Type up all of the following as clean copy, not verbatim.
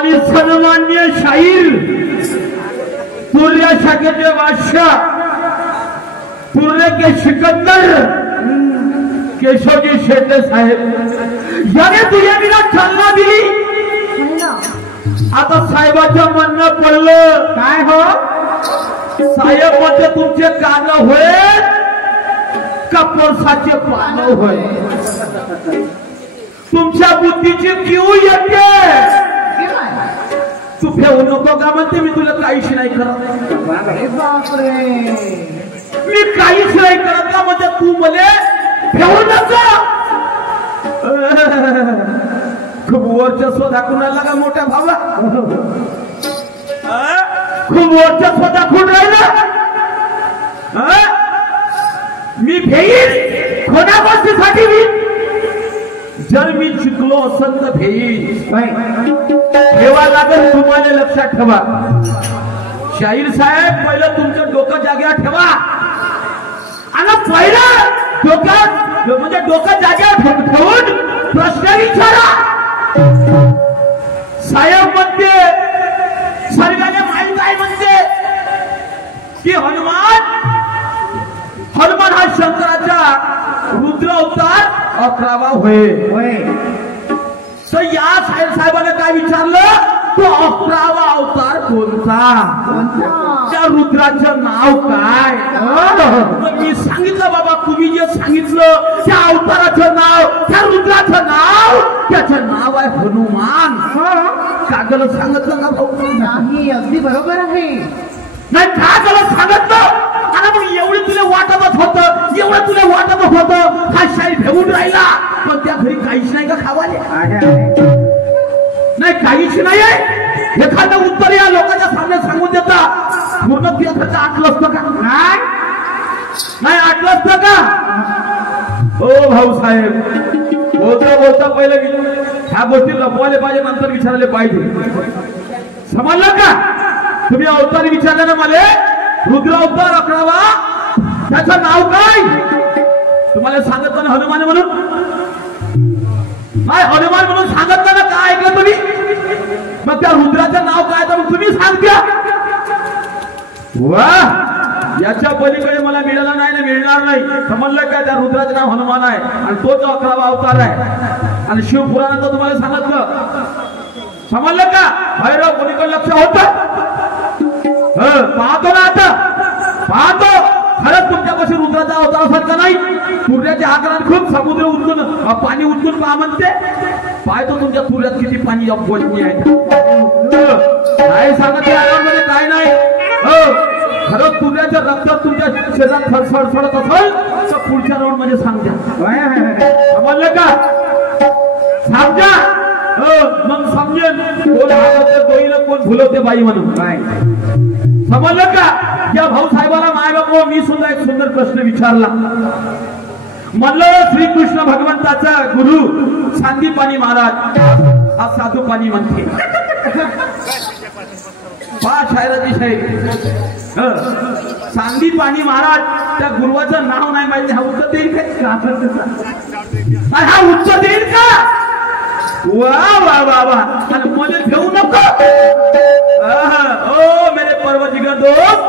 आणि सन्मान्य शाहीर तुर्या शाखेचे बादशाह तुर्य के सिकंदर केशवजी शेटे साहेब याने तुझ्या चालना दिली। आता साहेबाचं म्हणणं पडलं काय हो साहेब म्हणजे तुमचे कान होय का परसाचे पान होय तुमच्या बुद्धीची किव येते तू फेवू नको का म्हणते मी तुला काहीच नाही करत मी काहीच नाही करत का म्हणजे तू मला फेवू नको खूप वर्चस्व दाखवून राहिला का मोठ्या भावा खूप वर्चस्व दाखवून राहिला मी भेईल कोणा गोष्टीसाठी मी जर मी शिकलो असेल तर भेईल ठेवा लागेल तुम्हाला लक्षात ठेवा शाहीर साहेब पहिलं तुमचं डोकं जाग्यावर ठेवा आणि पहिलं डोक्यात म्हणजे डोकं जाग्यावर ठेवून प्रश्न विचारा साहेब म्हणते सर्वांना माहित काय म्हणते की हनुमान हा शंकराचा रुद्र अवतार 11वा होय तर या साहेबांना काय विचारलं तो 11वा अवतार कोणता त्या रुद्राचं नाव काय मी सांगितलं बाबा तुम्ही जे सांगितलं त्या अवताराचं नाव त्या रुद्राचं नाव त्याचं नाव आहे हनुमान कागल सांगितलं ना भाऊ नाही अगदी बरोबर आहे नाही कागल सांगितलं आणि मग एवढी तुला वाटतच होतं एवढं तुला वाटत होतं हा शाही भेवून राहिला पण त्या घरी काहीच नाही का खावाले नाही काहीच नाही एखादं उत्तर या लोकांच्या सामने सांगून देता पूर्ण तीर्थाचं आटलं असतं का नाही आटलं असतं का हो भाऊसाहेब बोलता बोलता पहिलं ह्या गोष्टी लपवायला पाहिजे नंतर विचारले पाहिजे समजलं का तुम्ही अवतार विचारलं ना मला रुद्र अवतार 11वा त्याचं नाव काय तुम्हाला सांगितलं ना हनुमान म्हणून काय हनुमान म्हणून सांगितलं ना काय ऐकलं तुम्ही मग त्या रुद्राचं नाव काय तर तुम्ही सांगत्या वा याच्या पलीकडे मला मिळालं नाही ना मिळणार नाही समजलं का त्या रुद्राचं नाव हनुमान आहे आणि तोच 11वा अवतार आहे आणि शिवपुराणात तुम्हाला सांगितलं समजलं का भैरव कोणीकडे लक्ष होतं पाहतो ना आता पाहतो खरंच तुमच्यापाशी रुद्राचा अवतार सारखा नाही सूर्याच्या आकारात खूप समुद्र उचलून पाणी उचलून पहा म्हणते पाहतो तुमच्या सूर्यात किती पाणी बोलणी आहे काय सांगत मध्ये काय नाही खरंच सूर्याचं रक्त तुमच्या शरीरात सडसडत असेल तर पुढच्या राऊंड मध्ये सांगत्या समजलं का सांगत्या मग समजेल कोण हात दोईला कोण भुलवते बाई म्हणून काय समजलं का या भाऊ साहेबाला माय बापू मी सुद्धा एक सुंदर प्रश्न विचारला म्हणलं श्रीकृष्ण भगवंताचा गुरु सांदीपानी महाराज हा साधू पाणी म्हणते पहा शायराची शाहीर सांदीपानी महाराज त्या गुरुवाचं नाव नाही माहिती हा उत्तर देईल का हा उत्तर देईल का वा वा वा वा आणि मला घेऊ नको ओ मेरे पर्वतिका दोस्त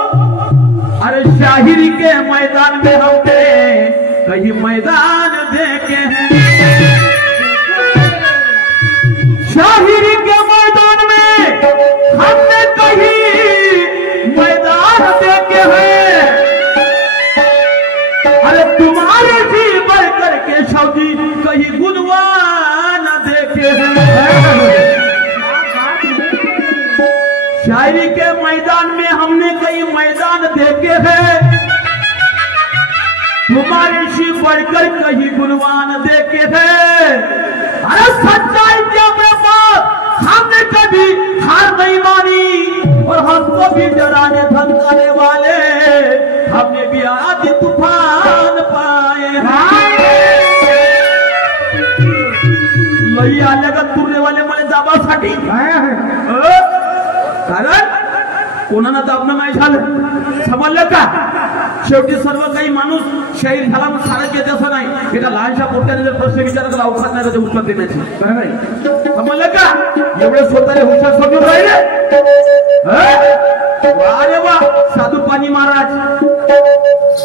अरे शाहिरी के मैदान में हमने कहीं मैदान देखे हैं शाहिरी के मैदान में हमने कहीं मैदान देखे हैं अरे तुम्हारे जी बढ़ करके सऊदी कहीं गुणवान देखे हैं शायरी के मैदान में हमने कई मैदान देखे हैं तुम्हारे शी बढ़कर कहीं गुणवान देखे हैं अरे सच्चाई के बात हमने कभी हार नहीं मानी और हमको भी डराने धमकाने वाले हमने भी आदि तूफान पाए लई आल्या का तुरने वाले मला जाबासाठी कारण कोणाला दाबणं नाही झालं, समजलं का? शेवटी सर्व काही माणूस शाहीर झाला म्हणून सारच येते असं नाही. एका लहानशा पोट्याने जर प्रश्न विचारला तर अवकाश नाही त्याचे उत्तर देण्याची, बरोबर आहे? समजलं का? एवढे स्वतःला हुशार समजून राहिले. अरे वा, साधू पाणी महाराज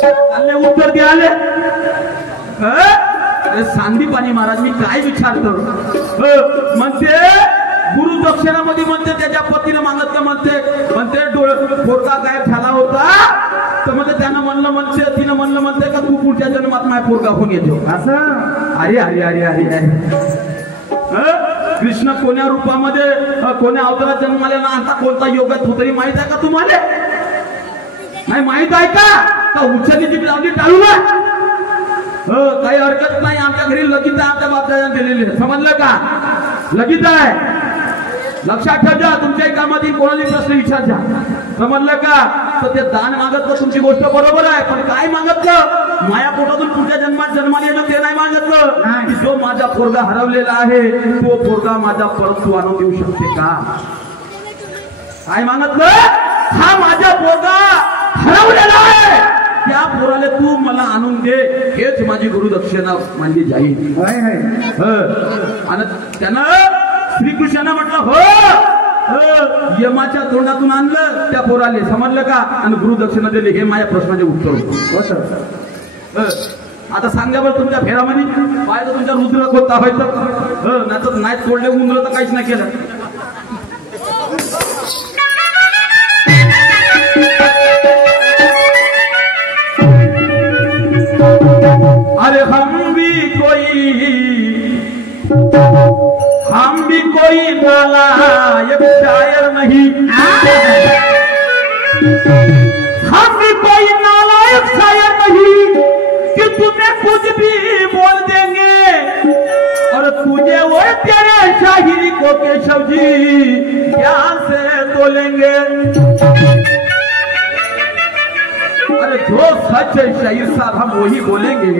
त्यांना उत्तर द्याले. अरे सांदी पाणी महाराज, मी काय विचारतो म्हणते गुरु दक्षिणामध्ये म्हणते त्याच्या पतीनं मागत का म्हणते पोरगा काय झाला होता तर म्हणते त्यानं म्हणलं म्हणते तिनं म्हणलं म्हणते का तू पुढच्या जन्मात माझ्या पोरगा होऊन येतो असं. अरे अरे अरे अरे अरे कृष्ण कोण्या रूपामध्ये कोण्या अवतारात जन्माला ना आता कोणता योग आहे तो तरी माहित आहे का तुम्हाला? नाही माहित आहे का? उच्चली जी लावली टाळू ना. काही हरकत नाही, आमच्या घरी लगीच आहे, आमच्या बापदादाने दिलेली, समजलं का? लगीच आहे, लक्षात ठेवा. तुमच्याही कामातील कोणालाही प्रश्न विचारजा, समजलं का? तर ते दान मागतलं तुमची गोष्ट बरोबर आहे, पण काय मागतलं? माया पोटातून पुढच्या जन्मात जन्माला येणं ते नाही मागतलं. जो माझा पोरगा हरवलेला आहे तो पोरगा माझा परत तू आणून देऊ शकते का? काय मागतलं? हा माझा पोरगा हरवलेला आहे, त्या पोराला तू मला आणून दे, हेच माझी गुरुदक्षिणा मानली जाईल. आणि त्यानं श्रीकृष्णानं म्हटलं हो, यमाच्या तोंडातून आणलं त्या पोराले, समजलं का? आणि गुरुदक्षिणा दिली. हे माझ्या प्रश्नाचे उत्तर. आता सांगा बरं तुमच्या फेरामध्ये पाहिजे तुमच्या रुद्र कोणता व्हायचं नाही तर नाही तोडले उंदर तर काहीच नाही केलं. अरे हम भी कोई नालायक शायर नहीं, हम भी कोई नालायक शायर नहीं कि तुम्हें कुछ भी बोल देंगे और तुझे वो तेरे शायरी को केशव जी ध्यान से तोलेंगे. अरे जो सच है शाहिर साहब हम वही बोलेंगे,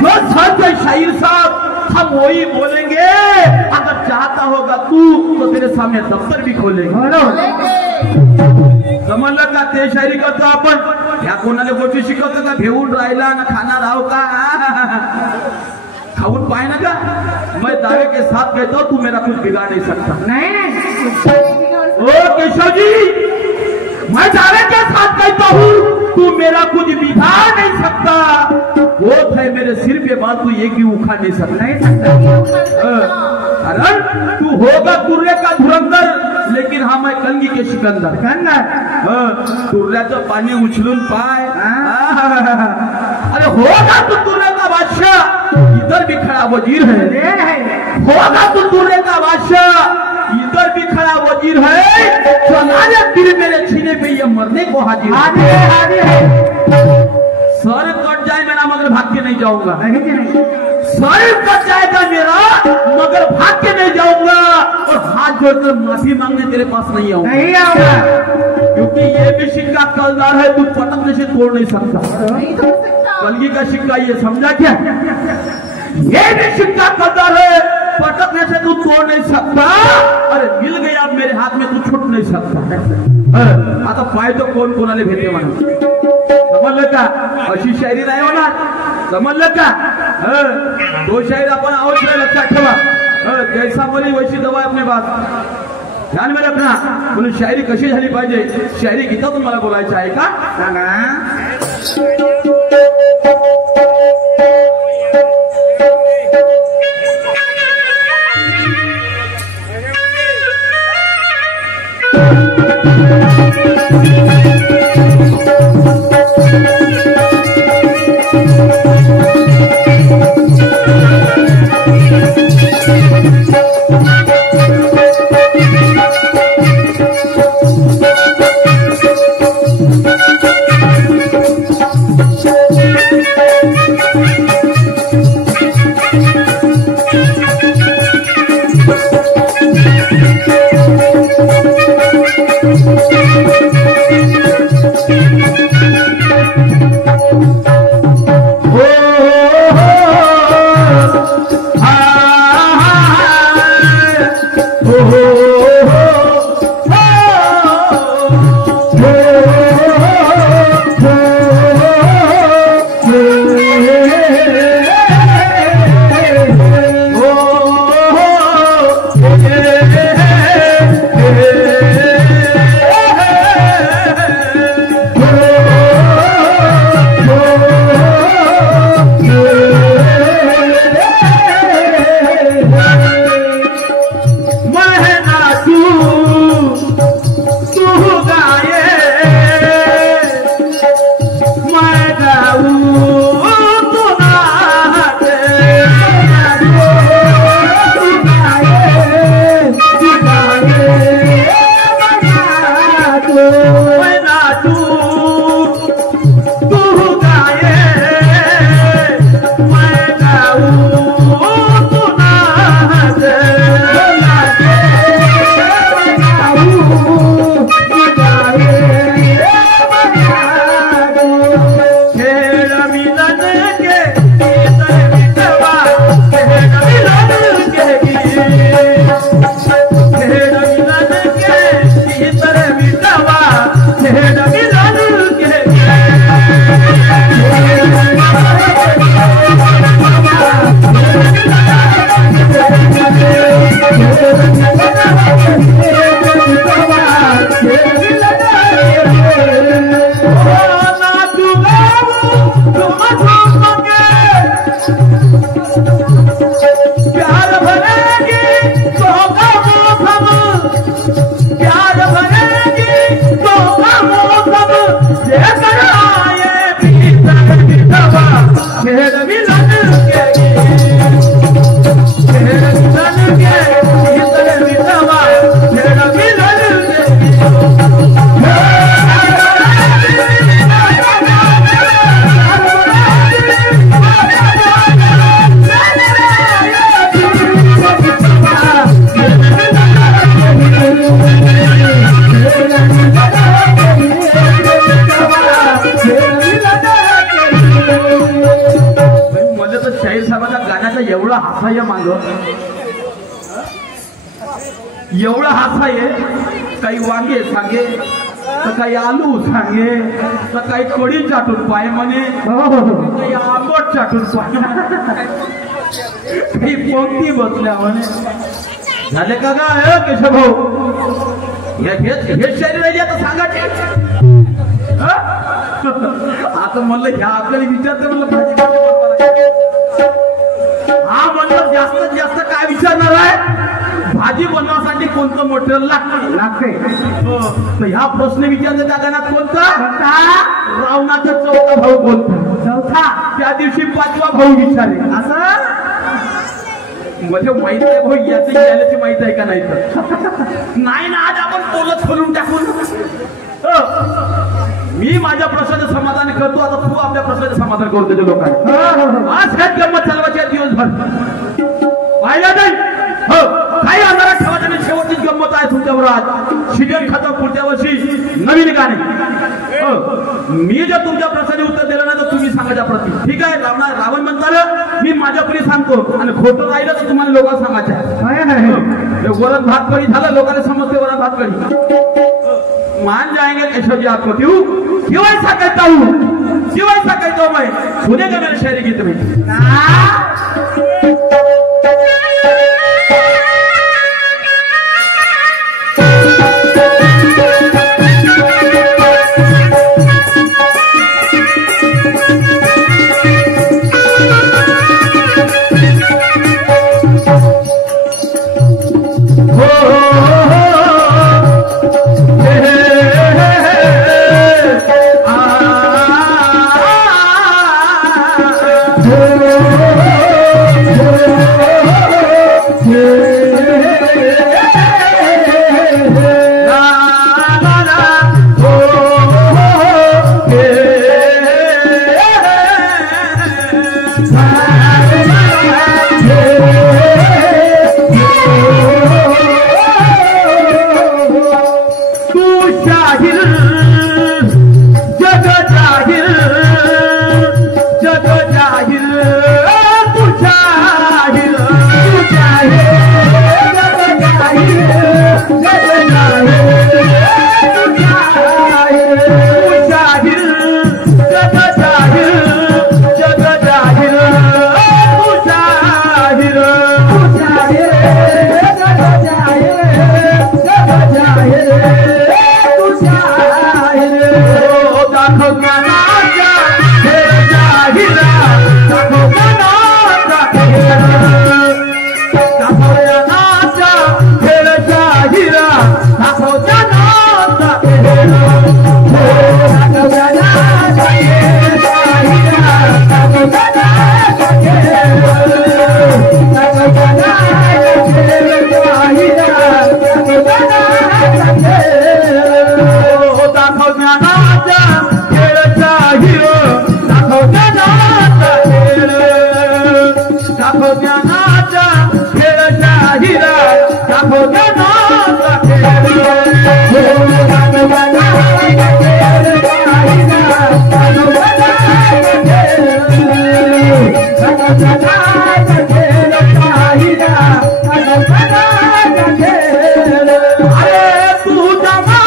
जो सच है शाहिर साहब हम वही बोलेंगे. अगर चाहता होगा तू तो तेरे सामने दफ्तर भी खोलेंगे. समजलं का? ते शायरी करतो आपण. ह्या कोणाला गोष्टी शिकवतो का? घेऊन राहिला ना खाना राव का? खाऊन पाय ना का? मैं दावे के साथ कहता हूं तू मेरा कुछ बिगाड़ नहीं सकता. नहीं ओ केशव जी, मैं दावे के साथ कहता हूँ तू मेरा कुछ बिगाड़ नहीं सकता. वो है मेरे सिर पे बात, तू एक भी उखाड़ नहीं सकता. अरे तू होगा तुर्रे का धुरंधर, लेकिन हाँ मैं कलगी के सिकंदर. तुर्ऱ्याचं पाणी उचलून पाय. अरे होगा तू तुर्रे का बादशाह, इधर भी खड़ा वजीर है. होगा तू तुर्रे का बादशाह, इधर भी खड़ा वजीर है. चलाने फिर मेरे छीने पे ये मरने को हाजिर है. सर कट जाए मेरा मगर भाग के नहीं जाऊंगा. सर कट जाएगा मेरा मगर भाग के नहीं जाऊंगा. और हाथ जोड़कर माफी मांगने तेरे पास नहीं आऊंगा, क्योंकि ये भी सिक्का कलदार है, तू पटकने से तोड़ नहीं सकता. कलगी का सिक्का ये समझा क्या? ये भी सिक्का कलदार है, पटकने से तू तोड़ नहीं सकता. अरे मिल गया मेरे हाथ में, तू छूट नहीं सकता. आता पाय तो कोण कोणाला भेटते म्हणा. समजलं का? अशी शायरी नाही होणार, समजलं का? तो शायर आपण अवश्य लक्षात ठेवा. जैसा बोली वैसी दवा अपने बात, ध्यान में रखना. म्हणून शायरी कशी झाली पाहिजे, शायरी गीता तुम्हाला बोलायचं आहे का? एवढं हसाय माग एवढं हसाय काही वांगे सांगे तर काही आलू सांगे तर काही कढी चाटून पाय म्हणे काही आंबट चाटून पाय काही पंक्ती बसल्या म्हणे झाले का गा केशव भाऊ हे शरीर राहिली आता सांगायचे आता म्हणलं ह्या आपल्याला विचारते म्हणलं हा म्हणलं जास्तीत जास्त काय विचारणार आहे भाजी बनवण्यासाठी कोणतं मटेरियल लागते तर ह्या प्रश्न विचारले त्या गाण्यात कोणता रावणाचा चौथा भाऊ कोणता चौथा त्या दिवशी पाचवा भाऊ विचारे असं म्हणजे माहित आहे भाऊ याची याल्याची माहित आहे का नाही तर नाही ना आज आपण बोलत खोलून टाकून मी माझ्या प्रश्नाचं समाधान करतो आता तू आपल्या प्रश्नाचं समाधान करू त्याच्या लोकांना आज काय गंमत चालवायची दिवसभर पाहिलं नाही हो काही अंधारात ठेवायचं नाही शेवटची गंमत आहे तुमच्यावर आज सीजन खतम पुढच्या वर्षी नवीन गाणे मी जर तुमच्या प्रश्नाचे उत्तर दिलं ना तर तुम्ही सांगायच्या प्रति ठीक आहे रावण म्हणताना मी माझ्या परी सांगतो आणि खोटं राहिलं तर तुम्हाला लोकांना सांगायचं वरण भात कडी झालं लोकांना समजते वरण भात कडी मान जाएंगे केशव जी आपको क्यों ऐसा कहता हूँ क्यों ऐसा कहता हूँ मैं सुनेगा मेरे शायरी गीत में अरे तू जमा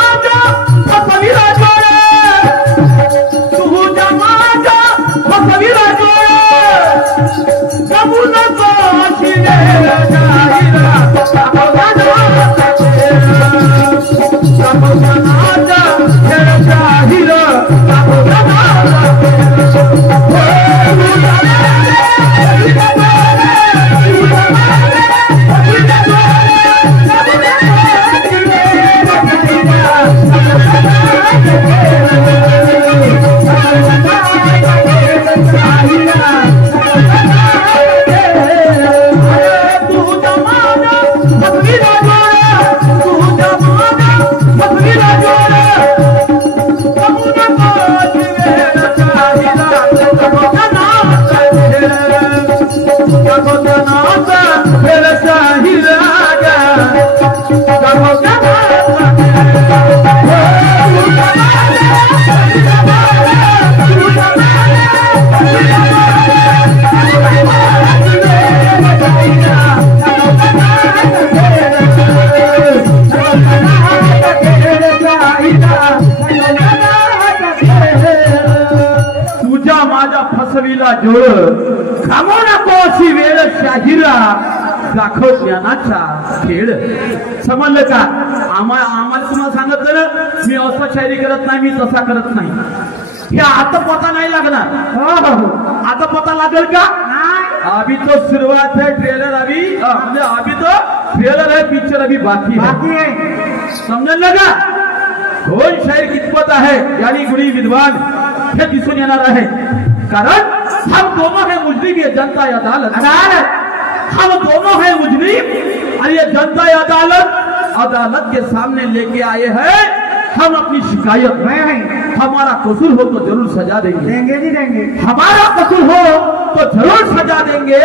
बाजूला डोळ थांबू नको अशी वेळ शाहिरा दाखव ज्ञानाचा खेळ. समजलं का? आम्हाला तुम्हाला सांगितलं ना, मी असं शायरी करत नाही, मी तसा करत नाही. हे आता पता नाही लागणार. आता पता लागेल का? अभी तो शुरुआत है, ट्रेलर अभी म्हणजे अभी तो ट्रेलर है, पिक्चर अभी बाकी है. समजलं का? कोण शायर कितपत आहे यानी गुणी विद्वान हे दिसून येणार आहे. कारण हम दोनों है मुजरिम, ये जनता अदालत. हम दोनों है मुजरिम और ये जनता अदालत के सामने लेके आए हैं हम अपनी शिकायत. हमारा कसूर हो तो जरूर सजा देंगे. हमारा कसूर हो तो जरूर सजा देंगे,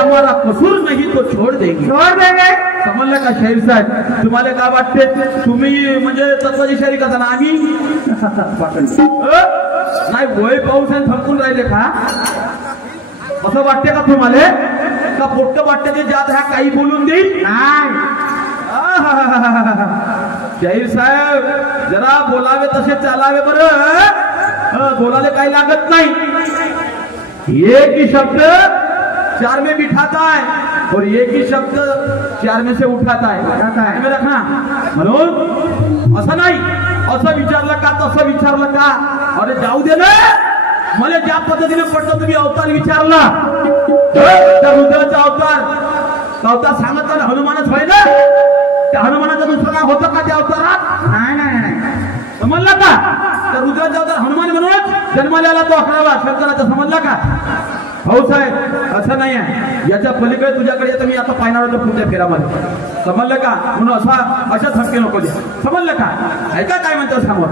हमारा कसूर नहीं तो छोड़ देंगे. समजलं का शाहीर साहेब? तुम्हाला काय वाटते? तुम्ही म्हणजे तत्वाची शायरी करताना आम्ही नाही वय पाऊस आणि थंकून राहिले का? असं वाटते का तुम्हाला? का पोट्ट वाटते ते ज्यात ह्या काही बोलून देईल? शाहीर साहेब जरा बोलावे तसे चालावे बरं. बोलायला काही लागत नाही. एक ही शब्द चार में बिठाता है और एक ही शब्द चार में से उठाता है. रखना म्हणून असं नाही, असं विचारलं का तसं विचारलं का, अरे जाऊ दे ना. मला ज्या पद्धतीने पडलं तुम्ही अवतार विचारला, त्या रुद्राचा अवतार सांगितलं हनुमानच होय ना. त्या हनुमानाचं दुसरं नाव होतं का त्या अवतारात? नाही. समजला का? त्या रुद्राचा अवतार हनुमान म्हणून जन्माला आला तो 11वा शंकराचा. समजला का? भाऊ साहेब असं नाही आहे. याच्या पलीकडे तुझ्याकडे येतं मी आता पाहणार होतो पुढच्या फेरामध्ये. समजलं का? म्हणून अशा धक्के नको दे. समजलं का? ऐका काय म्हणतो सांगू.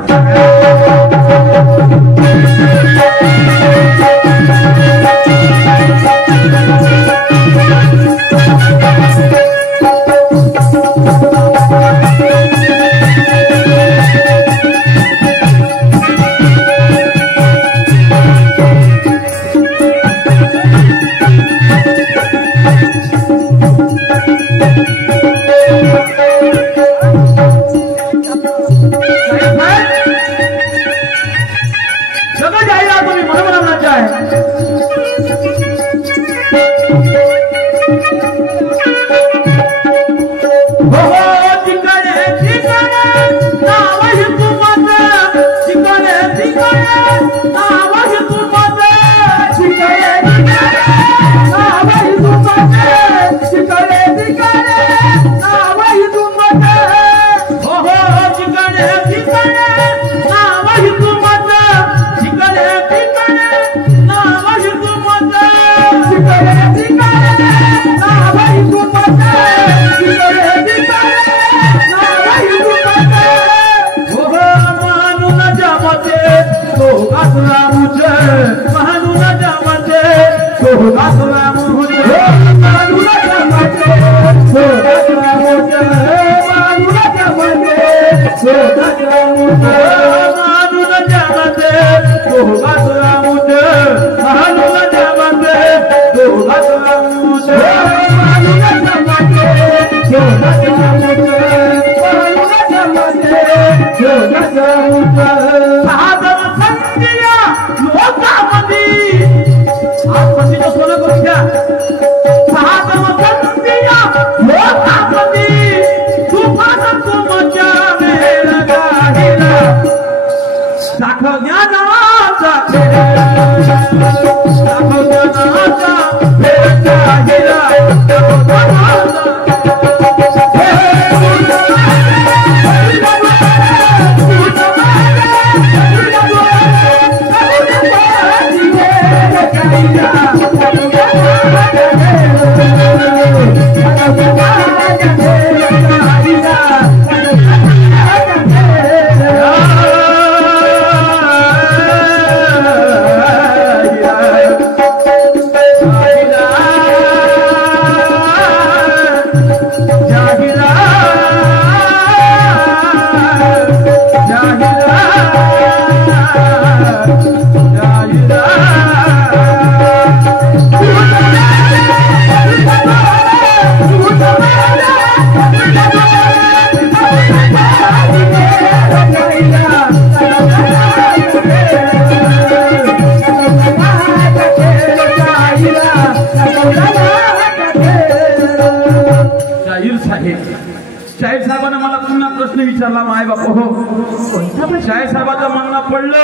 प्रश्न विचारला माय बाप हो कोणता प्रश्न? शाहीर साहेबाचं म्हणणं पडलं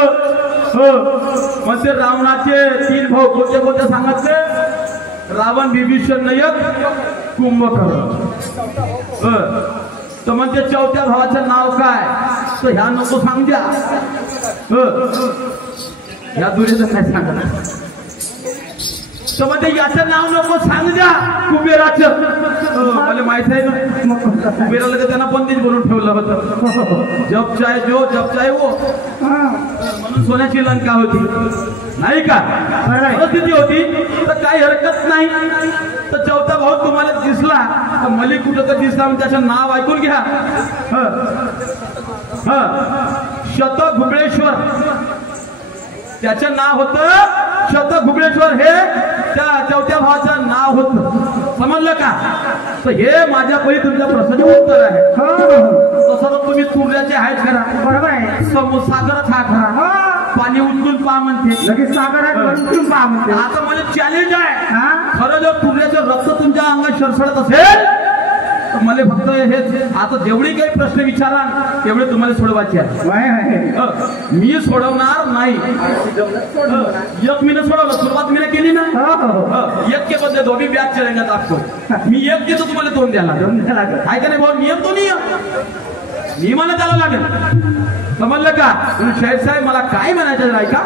हो मग ते रावणाचे 3 भाऊ कोणते कोणते सांगितले रावण विभीषण नायक कुंभकर्ण तर म्हणजे चौथ्या भावाचं नाव काय तर ह्या नको सांग द्या ह्या दुरीचं काय सांगा तर म्हणजे याचं नाव नको सांग द्या कुबेराचं मला माहित आहे ना कुबेराला तर त्यांना बंदीच बनवून ठेवलं होतं जब चाहे जो जब चाहे वो म्हणून सोन्याची लंका होती नाही का परिस्थिती होती तर काही हरकत नाही तर चौथा भाऊ तुम्हाला दिसला तर मली कुठं तर दिसला म्हणजे त्याचं नाव ऐकून घ्या शतघुबळेश्वर त्याचं नाव होतं शतघुबळेश्वर हे त्या चौथ्या भावाचं नाव होतं समजलं का तर हे माझ्या परी तुमच्या प्रश्नाचे उत्तर आहे तसं तुम्ही तुरल्याचे आहेत खरा बरोबर आहे सागरच हा खरा पाणी उचलून पहा म्हणते लगेच सागरात उचलून पहा म्हणते आता माझं चॅलेंज आहे खरं जर तुरल्याचं रक्त तुमच्या अंगात सरसळत असेल तर मला फक्त हे आता जेवढे काही प्रश्न विचारा तेवढे तुम्हाला सोडवायचे आहे मी सोडवणार नाही एक मी सोडवलं सुरुवात मी केली ना एक के बदले दोन्ही बॅग चलेगा आपको मी एक देतो तुम्हाला 2 द्यायला आहे का नाही भाऊ नियम तो नियम नियमाला द्यायला लागेल समजलं का शाहीर साहेब मला काय म्हणायचं आहे का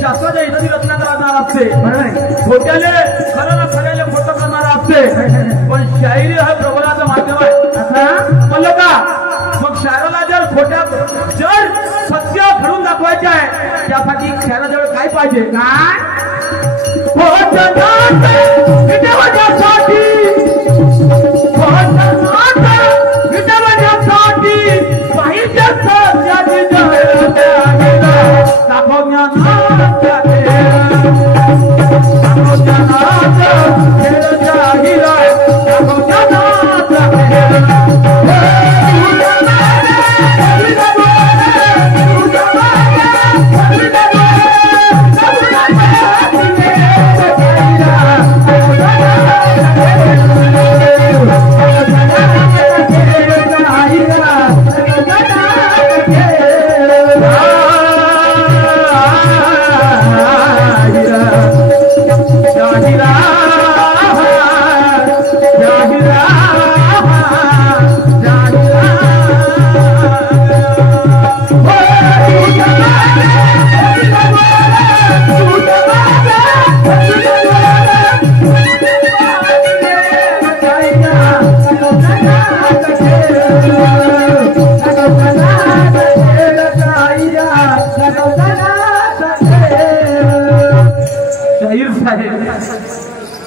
शास्त्राच्या इथं रचना करणार असते खोट्याले खऱ्याला खऱ्याले खोटं करणार असते पण शायरी हा प्रबोधाचं माध्यम आहे म्हणलं का मग शायराला जर खोट्या जर सत्य घडून दाखवायचे आहे त्यासाठी शायराजवळ काय पाहिजे काय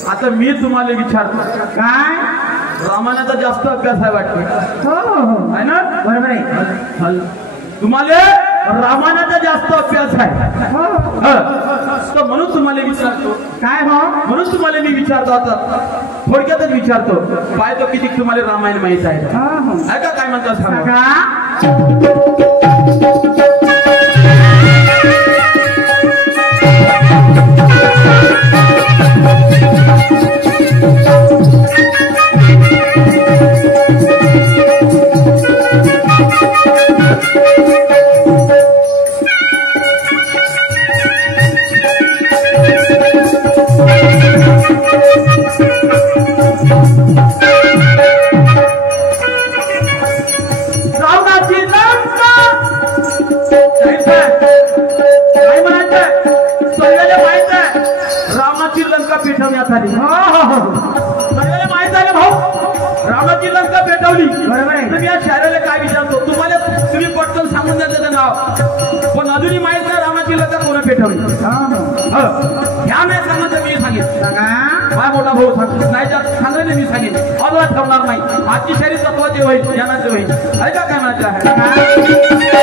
आता मी तुम्हाला विचारतो काय रामायणाचा जास्त अभ्यास आहे वाटतं आहे ना बरोबर आहे तुम्हाला रामायणाचा जास्त अभ्यास आहे तर म्हणून तुम्हाला विचारतो काय हो म्हणून तुम्हाला मी विचारतो आता थोडक्यातच विचारतो पाहतो किती तुम्हाला रामायण माहित आहे हा, हो. ऐका काय म्हणतात सांगा सांगा रावणाची लंका काय म्हणायचंय सगळ्याला माहित आहे रावणाची लंका पेटवण्यात आली सगळ्याला माहित आहे ना भाऊ रावणाची लंका पेटवली बरोबर आहे. तुम्ही या शायराला काय विचारतो तुम्ही पटकन सांगून द्या त्याचं नाव पण अजूनही माहित नाही रावणाची लंका कोण पेटवली ह्या नाही सांगत मी सांगितलं सांगा माझा मोठा भाऊ सांगतो नाही त्यात सांगायला मी सांगितलं अजून ठेवणार नाही आजची शरीर तत्वाचे होईल ज्ञानाचे होईल ऐका काय म्हणायचं आहे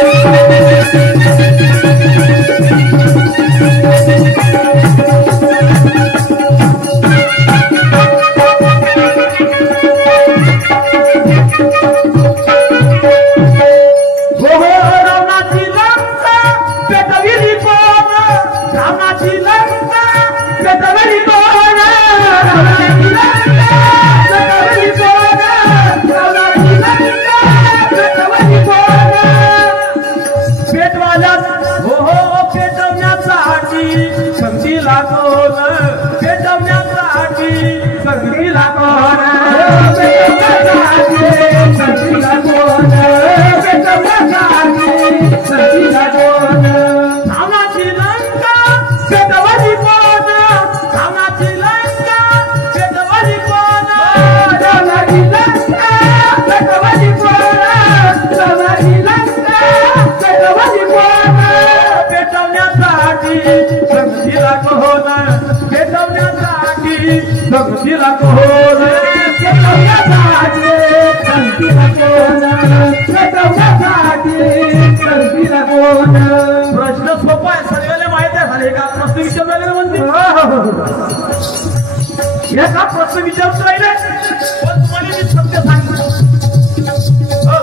हो हो रावणाची लंका पेटविली कोण रावणाची लंका पेटविली कोण रावणाची लंका पेटविली कोण रावणाची लंका पेटविली कोण पेटवाल्या हो हो पेटवण्यासाठी संगीला कोण पेटवण्यासाठी संगीला कोण संगीला कोण रावणाची लंका पेटवली कोण रावणाची लंका पेटवली कोण रावणाची लंका पेटवली कोण रावणाची लंका पेटवली कोण पेटवण्यासाठी संगीला कोण पेटवण्यासाठी संगीला कोण पेटवण्यासाठी संगीला कोण पेटवण्यासाठी संगीला कोण प्रश्न सोपा आहे सगळ्याला माहित आहे झाले एका प्रश्न विचारले म्हणते एका प्रश्न विचारतो राहिले पण तुम्हाला मी सत्य सांगितलं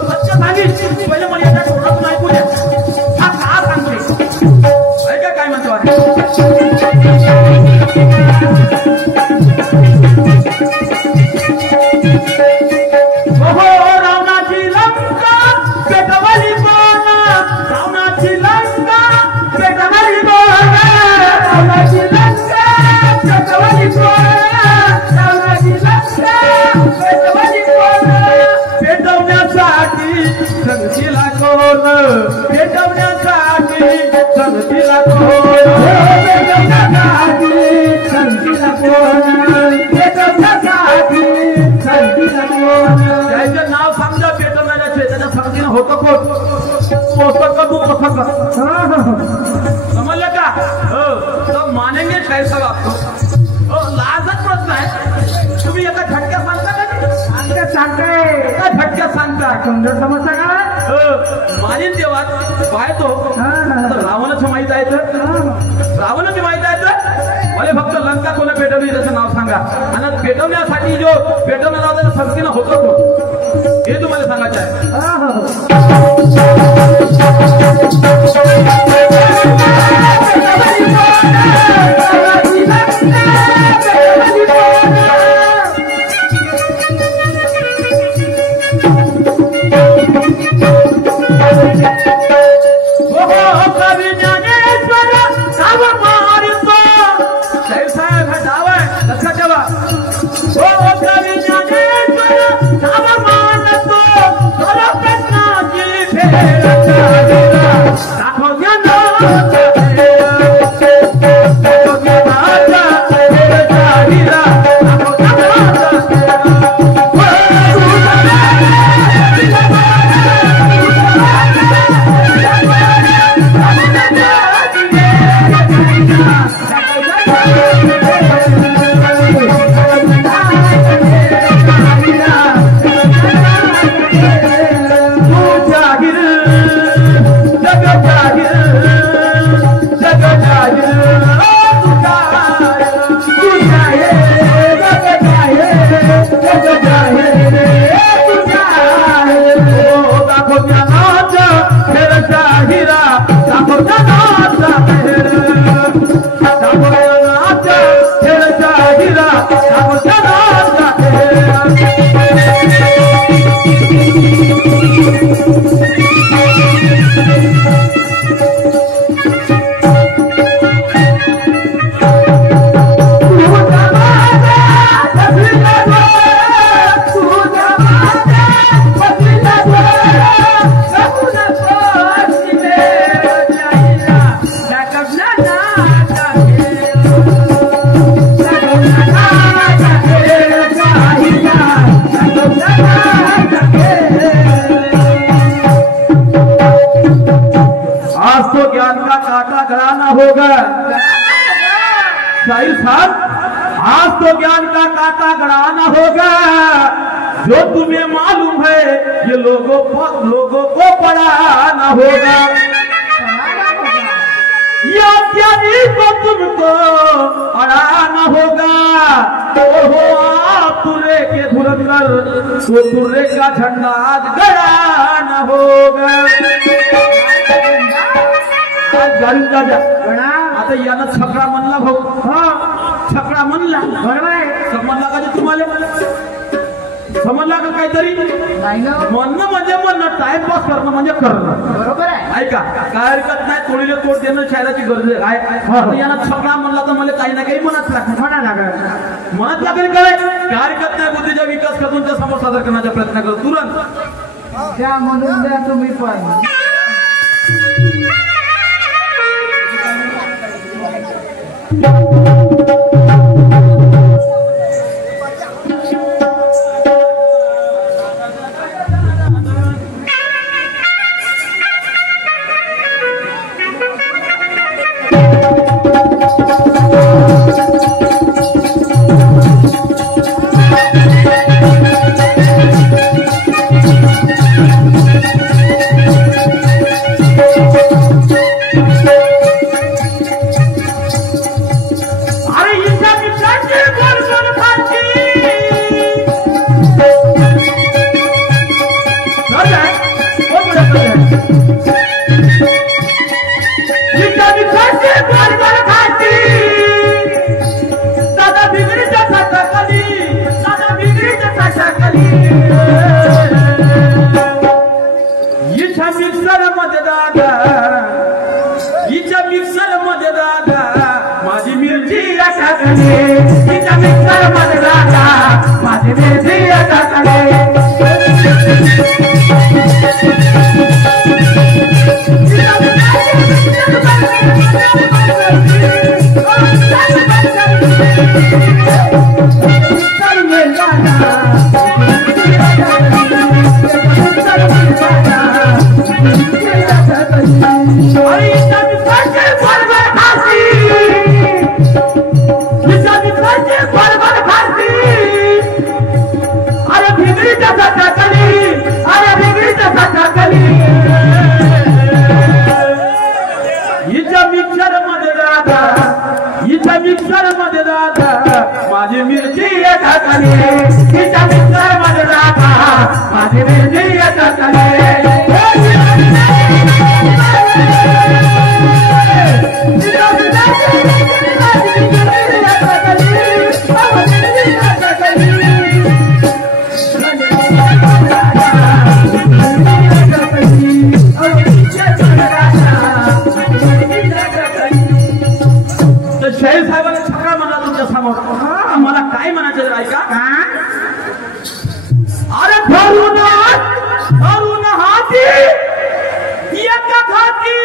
सत्य सांगितलं पहिले मला एका थोडं ऐकू द्या हा का सांगते ऐका काय म्हणतो रावणाची लंका पेटवली कोण रावणाची लंका पेटवली कोण रावणाची लंका पेटवली कोण रावणाची लंका पेटवली कोण पेटवण्यासाठी संगीला कोण पेटवण्यासाठी संगीला कोण पेटवण्यासाठी संगीला कोण पेटवण्यासाठी संगीला कोण त्याचं नाव समजा पेटवण्याचे त्याच्या संगीनं होतं कोण पोचक का तू पोचक समजलं का तो मानेंगे शाहीर साहेब आपको लाजच प्रश्न आहे तुम्ही एका झटक्यात सांगता का सांगताय एका झटक्यात सांगता समजा समजता का मानेन देवात पाहतो रावणाचं माहित आहे तर रावणाची माहित आहे तर मला फक्त लंका कोणा पेटवली त्याचं नाव सांगा आणि पेटवण्यासाठी जो पेटवण्याला त्याचं संगीनं होतं कोण हे तुम्हाला सांगायचं आहे कवी ज्ञानेश्वर साव मारितो शाहीर साहेब हा डाव आहे लक्षात ठेवा कवी ज्ञानेश्वर साव मारतो प्रश्नाची होगा शाहिर साहब, आज तो ज्ञान का कांटा गड़ाना होगा। जो तुम्हें मालूम है ये लोगों को पढ़ाना होगा। या ज्ञानी को तुमको अड़ाना होगा। तो हो आप तुर्रे के धुरंधर, तो तुर्रे का झंडा आज गड़ाना होगा। आता यानं छकडा म्हणला भाऊ, छकडा म्हणला समजला का तुम्हाला? समजला का काहीतरी? म्हणणं म्हणजे म्हणणं, टाइमपास करणं म्हणजे करणं, बरोबर आहे ऐका. काय हरकत नाही, तोडीला तोड देणं शायराची गरज आहे. यानं छकडा म्हणला तर मला काही ना काही म्हणत लागेल काय? काय हरकत नाही, बुद्धीचा विकास करून तुमच्या समोर सादर करण्याचा प्रयत्न करतो तुरंत. त्या म्हणून द्या तुम्ही पण. माझी मिरची टाकली, तिच्या मिक्सर मध्ये टाका, माझी मिरची टाकली. शाहीर साहेबांना छकडा म्हणला तुमच्या समोर. मला काय म्हणायचं ऐका. अरे धरून हाती एका खाती,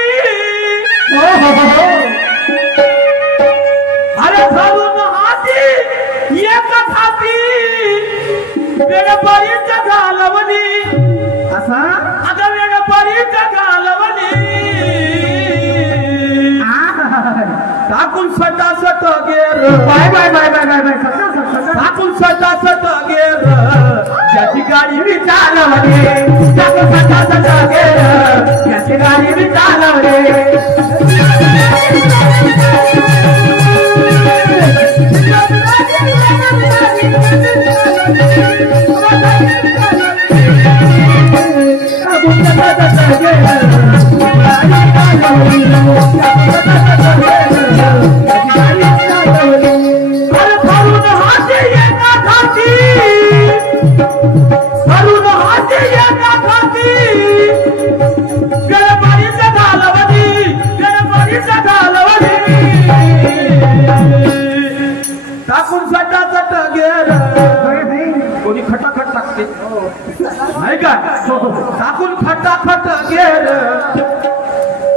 अरे धरून हाती एका खाती वेळपारीच्या घालवणी, असा आता वेळपारीच्या घालवणी टाकून सटासट गेर, bye bye bye bye bye bye टाकून सटासट गेर, ज्याची गाडी मी चालवली, टाकून सटासट गेर, ज्याची गाडी मी चालवली. गणपतीचा घालवली गणपतीचा घालवली टाकून सटा सट गेर कोणी खटाखट लागते नाही का टाकून खटाखट गेर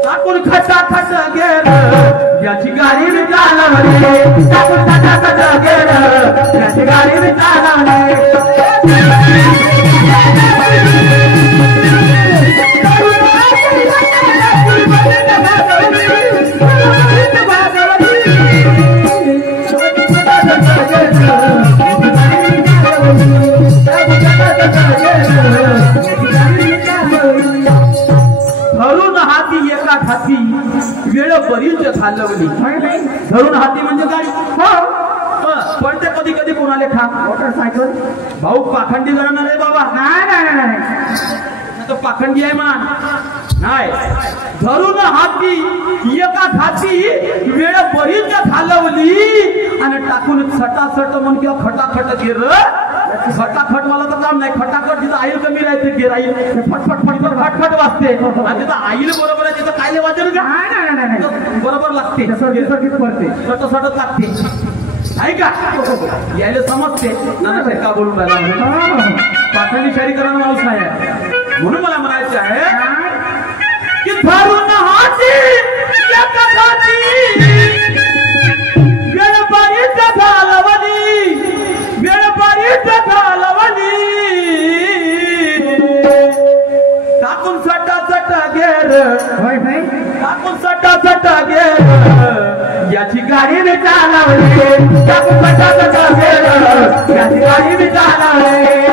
टाकून खटाखट गेर याची गाडी मी चालवली टाकून खटाखट गेर याची गाडी मी चालवली धरून हाती एका हाती वेळ बरीच घालवली धरून हाती म्हणजे काय पण ते कधी कधी कोणाले खा मोटरसायकल भाऊ पाखंडी जाणार रे बाबा नाही तो पाखंडी आहे मान नाही धरून हाती एका हाती वेळ बरीच घालवली आणि टाकून सटासट म्हण किंवा खटाखट गेर खटाखट मला तर काम नाही खटाखट जिथं आईल कमी राहते गेर आईल फटफट फटफट फटफट वाजते आणि तिथं आईल बरोबर आहे तिथं काय वाजेल का बरोबर लागते सटसटच लागते आहे का यायला समजते का बोलून राहिला पाखंडी शहरीकरण माणूस नाही म्हणून मला म्हणायचं आहे की धरून हाती एका हाती वेळ बरीच घालवली वेळ बरीच घालवली टाकून सटा सटा गेर टाकून सटा सटा गेर याची गाडी मी चालवली टाकून सटा सटा गेर याची गाडी मी चालवली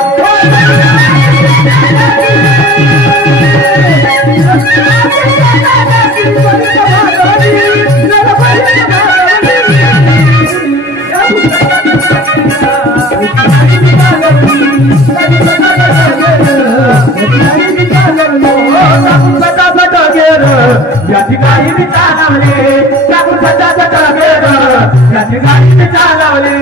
याची गाडी मी चालवली टाकून सटा सटा गेर याची गाडी मी चालवली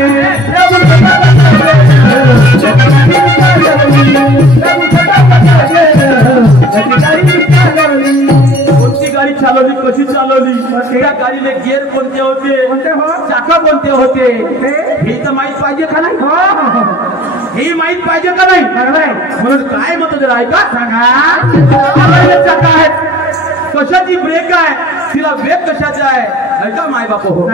कोणती गाडी चालवली कशी चालवली त्या गाडीले गेअर कोणते होते चाका कोणते होते हे तर माहित पाहिजे का नाही हे माहित पाहिजे का नाही म्हणून काय मत जरा ऐका सांगा चाका आहे कशाची ब्रेक आहे तिला वेग कशाचा आहे ऐका माय बाप हो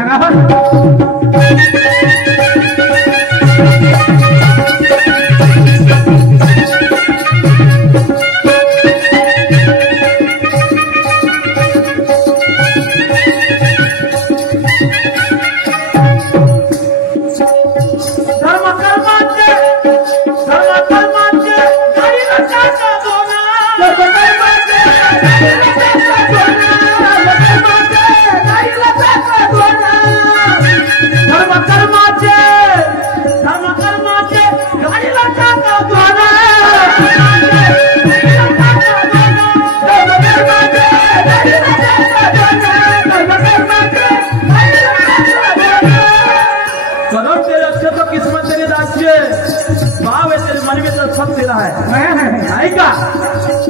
ऐका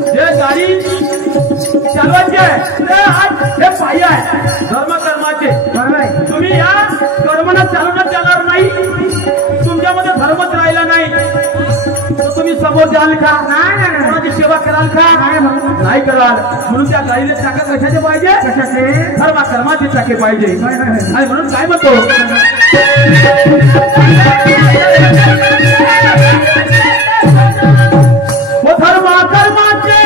जे गाडी चालवायची आहे हे पायी आहे धर्म कर्माचे तुम्ही या कर्माला चालवण्यात जाणार नाही तुमच्यामध्ये धर्मच राहिला नाही तर तुम्ही समोर जाल का कोणाची सेवा कराल का नाही कराल म्हणून त्या गाडीला चाका कशाचे पाहिजे धर्म कर्माचे चाके पाहिजे आणि म्हणून काय म्हणतो धर्म कर्माचे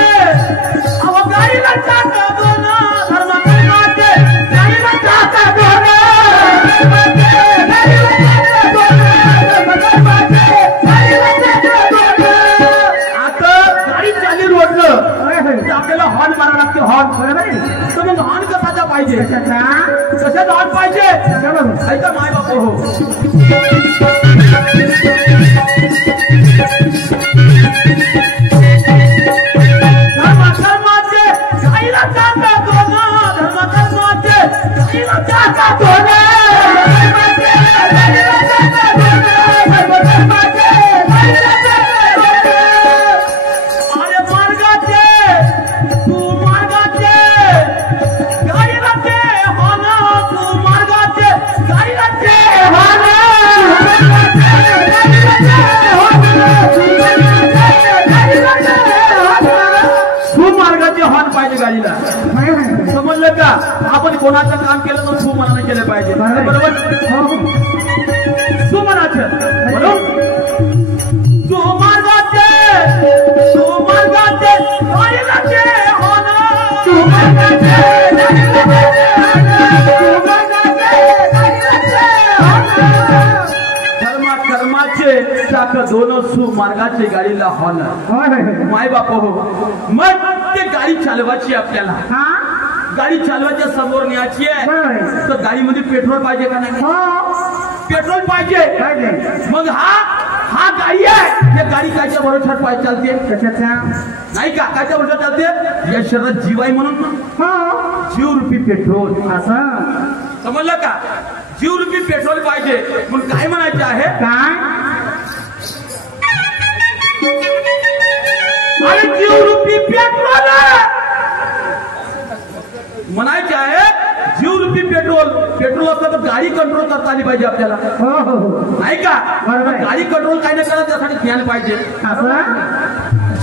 गाडीला चाका दोन धर्म कर्माचे गाडीला चाका दोन आता गाडी चाली रोडलं आपल्याला हॉर्न मारावं लागते हॉर्न बरोबर तर मग हॉर्न कशाचा पाहिजे कशाचा हॉर्न पाहिजे ऐका माय बाप हो अरे मार्गाचे हॉर्न पाहिजे गाडीला. समजलं का? आपण कोणाचं काम केलं तर सुमनाने केलं पाहिजे. बरोबर? सुमनाचं बरोबर. सुमार्गाचे गाडीलाचे हॉर्न. कर्माचे चाक दोन सुमार्गाचे गाडीला हॉर्न. माय बाप हो. मग ते गाडी चालवायची आपल्याला. गाडी चालवायच्या समोर न्यायची आहे तर गाडीमध्ये पेट्रोल पाहिजे का नाही? पेट्रोल पाहिजे. मग हा गाडी आहे. या गाडी कायच्या भरोशावर पाहिजे चालते? कशाच्या नाही का? कायच्या भरोशावर चालते? या शरीरात जीव आहे म्हणून जीव रूपी पेट्रोल. असं समजलं का? जीव रूपी पेट्रोल पाहिजे. मग काय म्हणायचे आहे? काय अरे जीव रूपी पेट्रोल म्हणायचे आहे. जीव रूपी पेट्रोल. पेट्रोल असलं तर गाडी कंट्रोल करता आली पाहिजे आपल्याला. नाही का? गाडी कंट्रोल काय नाही करत त्यासाठी ज्ञान पाहिजे.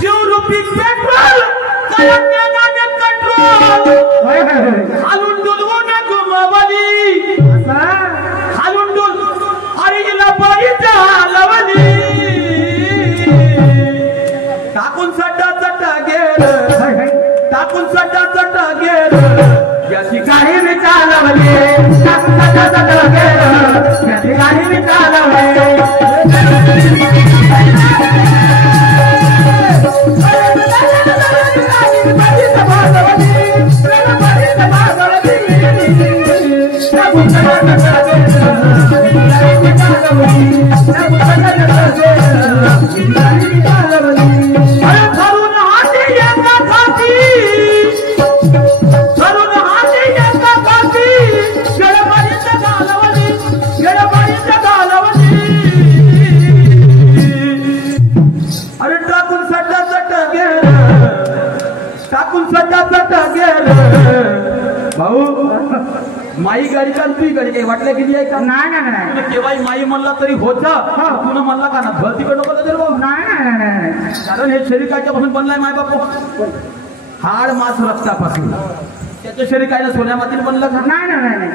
जीव रूपी पेट्रोल कंट्रोल हालून डुलवून घुमवली. हालून डुल अरे हिला बरी चालवली. टाकून सट्टा गेर. टाकून सट्टा गेर. याची गाडी मी चालवली. टाकून सट्टा गेर. याची गाडी मी चालवली. भाऊ माई गाडी का तुझी गाडी काही वाटलं गेली आहे का? नाही. केव्हाही माई म्हणला तरी होता. तुला म्हणला का ना घर तिकडे नको तर भाऊ? नाही. कारण हे शरीर कायच्या पासून बनलाय माय बाप? हाड मास रक्तापासून. त्याचं शरीर काय ना सोन्या मातीने बनलं का? नाही.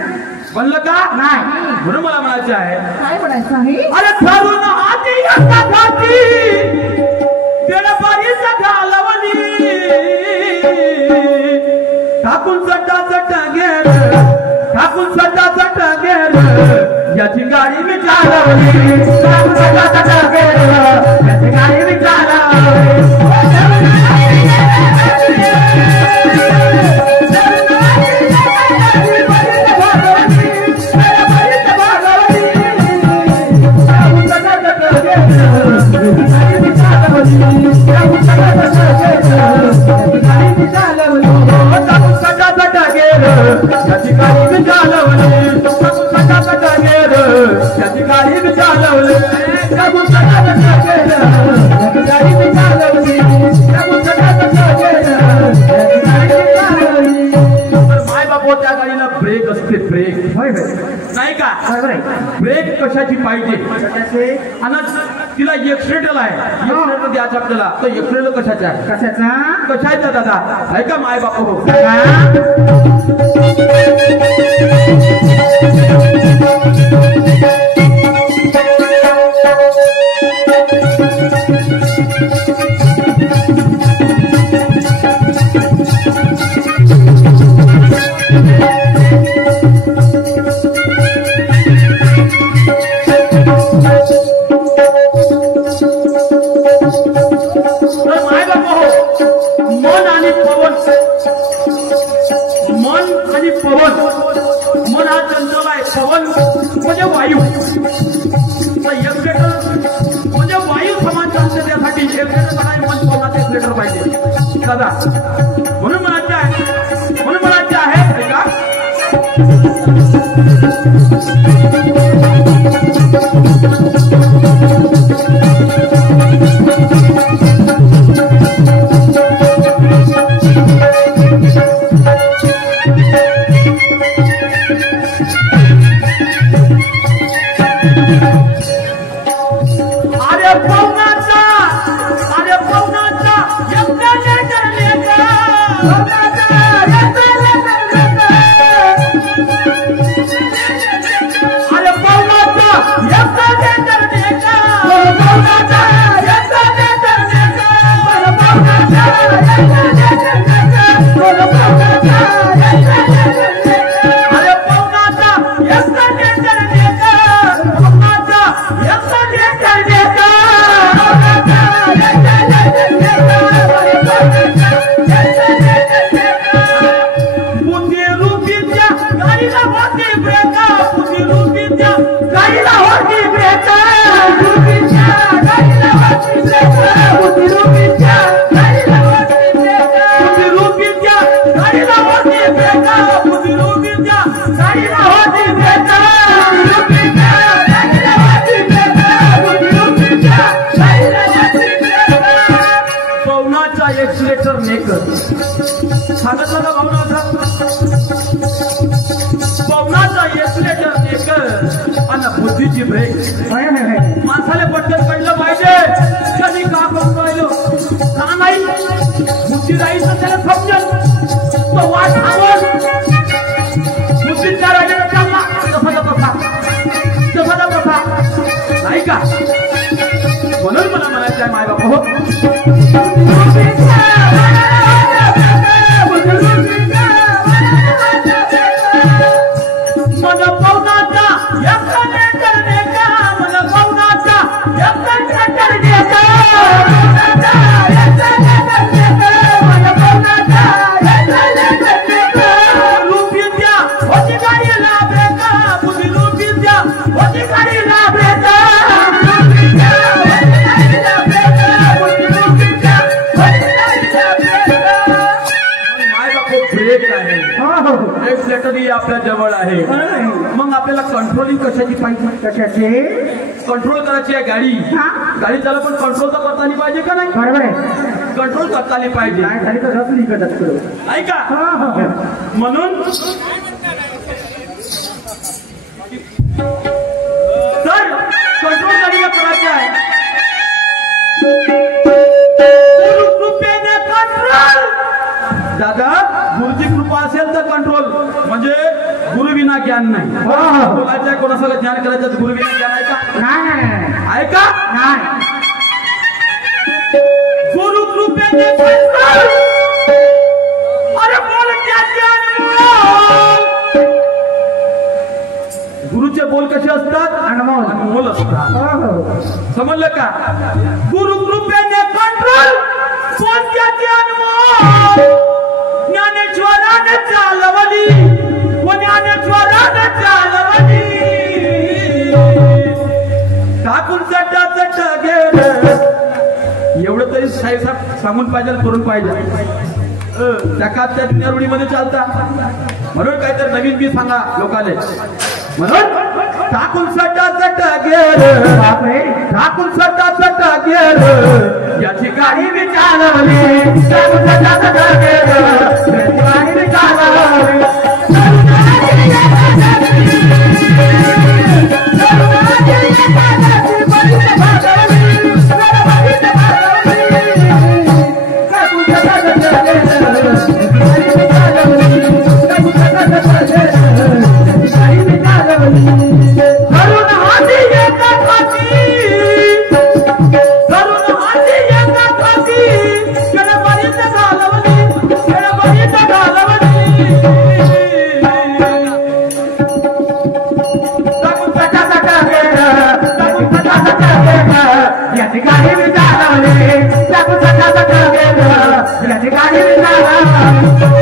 बनलं का? नाही. म्हणून मला म्हणायचं आहे. काय म्हणायचं आहे? अरे ठरून हाती घालवली. टाकून सट्टा गेर. टाकून सट्टा गेर. याची गाडी मी चालवली. टाकून सट्टा गेर. याची गाडी मी चालवली. नाही का? ब्रेक कशाची पाहिजे? आणि तिला एक्सिडेंटल आहे. एक्सिडेंट द्यायचा आपल्याला. तर एक्सिडेंट कशाचा आहे? कशाचा दादा? आहे का माय बाप हो? मन हा चंचल आहे. पवन म्हणजे वायू. म्हणजे वायू समान चालते. त्यासाठी मन पवनाचे एक्सिलेटर पाहिजे दादा. म्हणून म्हणायचे आहे. का अरे पवनाचा बुद्धीची ब्रेक माणसाला पटकन कळलं पाहिजे कधी का करून राहिलो का नाही बुद्धी राहील तर त्याला समजेल तो वाट थांबल बुद्धी त्या राजाला चालला तसा तसा नाही का म्हणून मला म्हणायचं आहे माय बाबा हो आपल्या जवळ आहे मग आपल्याला कंट्रोलिंग कशाची पाहिजे कशाची कंट्रोल करायची आहे गाडी गाडी त्याला पण कंट्रोल तर करता आली पाहिजे का नाही बरोबर आहे कंट्रोल करता आली पाहिजे नाही का म्हणून तर कंट्रोल गाडीला करायचे आहे दादा गुरुची कृपा असेल तर कंट्रोल म्हणजे गुरु विना ज्ञान नाही बोलायचं कोणाला ज्ञान करायचं गुरु विना ज्ञान आहे का नाही आहे का नाही गुरु कृपेने अरे बोल गुरुचे बोल कसे असतात अनमोल असतात समजलं का गुरु कृपेने कंट्रोल बोल त्याचे अनमोल ज्ञानेश्वराने चालवली व ज्ञानेश्वराने चालवली टाकून चट गेल एवढं तरी साहेब सांगून पाहिजे करून पाहिजे त्या काच्या दुनियारूढीमध्ये चालता म्हणून काहीतरी नवीन बी सांगा लोकांना म्हणून टाकून चट गेल टाकून चट गेल याची गाडी बी चालवली गाडी बी चालवली गाडी